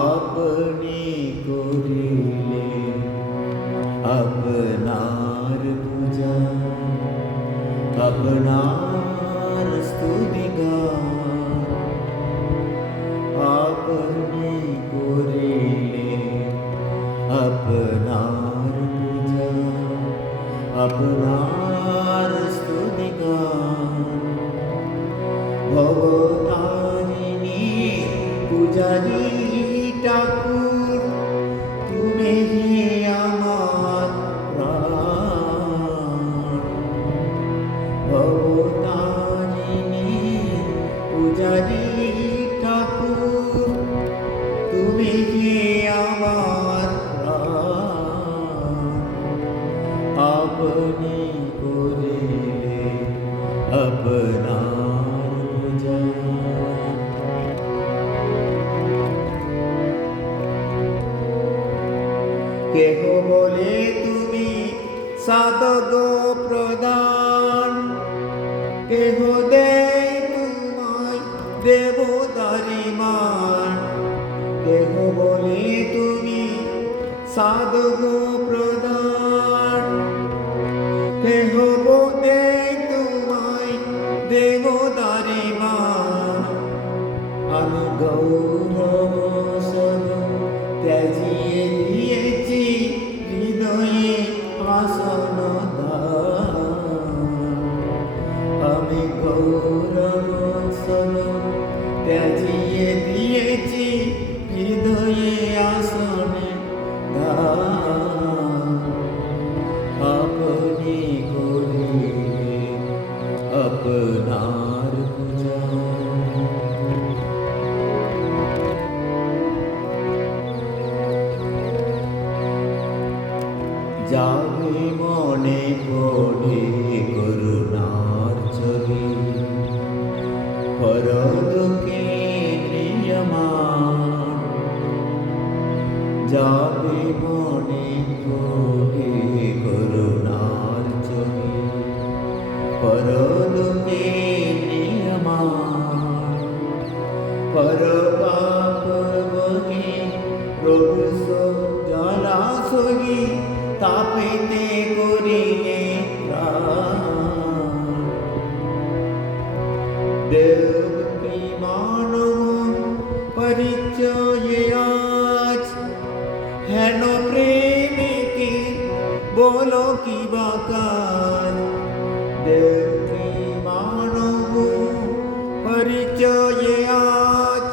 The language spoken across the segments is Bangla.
আপনি করিলে আপনার পূজা, আপনার স্তুতি গান। আপনি করিলে আপনার পূজা, আপনার স্তুতি গান। ভবতারিণী পূজারী ঠাকুর, তুমি যে আমার প্রাণ। ভবতারিণী পূজারী ঠাকুর, তুমি যে আমার প্রাণ। আপনি করিলে আপনার পূজা। কেহ বলে তুমি সাধক প্রদান, কেহ দেয় তোমায় দেবতারি মান। কেহ বলে তুমি সাধক প্রদান, কেহ বলে তোমায় দেবতারি মান। আমি গৌরব সব ত্যাজিয়ে দিয়েছি হৃদয়ে আসন দান। আমি গৌরব সব ত্যাজিয়ে দিয়েছি হৃদয়ে আসনে দান। আপনি করিলে আপনার পূজা। যাবে মনে পড়ে করুণার ছবি, পরদুকে নিয়মান। যাবে মনে পড়ে করুণার ছবি, পরদুকে নিয়মান। পর পাপ বহে প্রভু জলাশয়ী, তাপেতে করিলে প্রাণ। দেবকী মানব পরিচয়ে আজ, হেন প্রেমিকে বলো কি বাকার। দেবকী মানব পরিচয়ে আজ,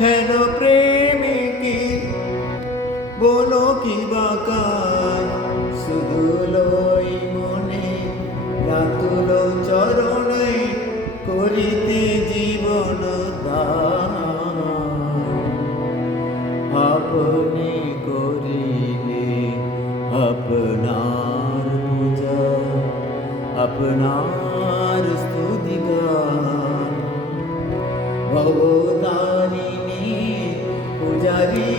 হেন প্রেমিকে বলো কি বাকার। শুধু লই মনে রাতুল চরণে, করিতে জীবন দান। আপনি করিলে আপনার পূজা, আপনার স্তুতি গান। ভবতারিণী পূজারী